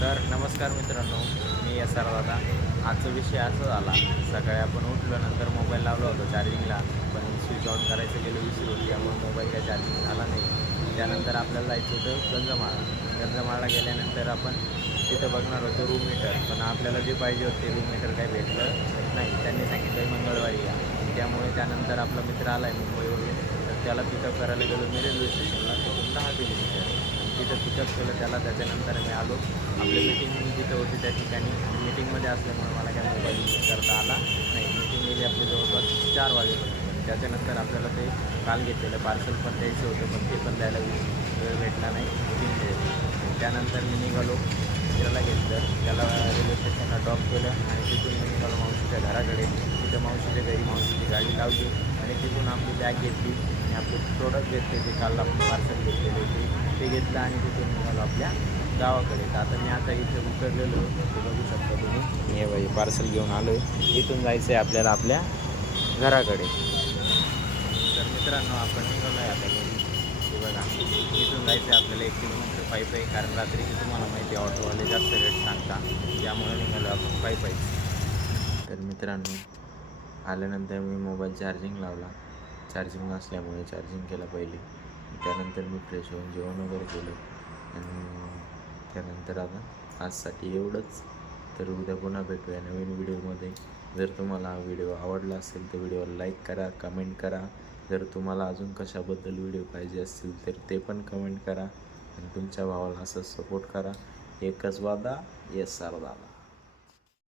तर नमस्कार मित्रांनो, मी एस आर दादा. आजचा विषय असा झाला, सकाळी आपण उठल्यानंतर मोबाईल लावला होता चार्जिंगला, पण स्विच ऑन करायचं गेलो विसरून, त्यामुळे मोबाईल काय चार्जिंग झाला नाही. त्यानंतर आपल्याला जायचं होतं गंजमाळा. गंजमाळा गेल्यानंतर आपण तिथं बघणार होतो रूम मीटर, पण आपल्याला जे पाहिजे होते ते रूम मीटर काही भेटलं नाही. त्यांनी सांगितलं मंगळवारी या. त्यामुळे त्यानंतर आपला मित्र आला आहे मुंबईवरून, तर त्याला पिकअप करायला गेलो मी रेल्वे स्टेशनला, तिथून 10 किलोमीटर. तिथं पिकअप केलं त्याला. त्याच्यानंतर मी आलो आपली मीटिंग जिथं होती त्या ठिकाणी. मीटिंगमध्ये असल्यामुळे मला काय मोबाईल यूज करता आला नाही. मीटिंग गेली आपली जवळपास 4 वाजेपर्यंत. त्याच्यानंतर आपल्याला ते काल घेतलेलं पार्सल पण द्यायचं होतं, पण ते पण द्यायला वेळ भेटला नाही मीटिंगमुळे. त्यानंतर मी निघालो, मित्राला घेतलं, त्याला रेल्वे स्टेशनला ड्रॉप केलं आणि तिथून मी निघालो मावशीच्या घराकडे. तिथं मावशीच्या घरी मावशीची गाडी लावली आणि तिथून आपली बॅग घेतली आणि आपले प्रोडक्ट घेतले जे काल आपण पार्सल घेतलेले ते घेतलं आणि तिथून निघालो आपल्या गावाकडे. तर आता मी आता इथे उतरलेलो, ते बघू शकता तुम्ही. हे बाई पार्सल घेऊन आलो आहे. इथून जायचं आहे आपल्याला आपल्या घराकडे. तर मित्रांनो, आपण निघालो आहे आता घरी. हे बघा, इथून जायचं आहे आपल्याला 1 किलोमीटर पायी, कारण रात्रीची तुम्हाला माहिती आहे ऑटोवाले जास्त रेट सांगता, त्यामुळे निघालो आपण पायी. तर मित्रांनो, आल्यानंतर मी मोबाईल चार्जिंग लावला. चार्जिंग नसल्यामुळे चार्जिंग केला पहिले. त्यानंतर मी फ्रेश होऊन जेवण वगैरे केलं आणि त्यानंतर आता आजसाठी एवढंच. तर उद्या पुन्हा भेटूया नवीन व्हिडिओमध्ये. जर तुम्हाला हा व्हिडिओ आवडला असेल तर व्हिडिओला लाईक करा, कमेंट करा. जर तुम्हाला अजून कशाबद्दल व्हिडिओ पाहिजे असतील तर ते पण कमेंट करा आणि तुमच्या भावाला असं सपोर्ट करा. एकच वादा, येस सर दादा.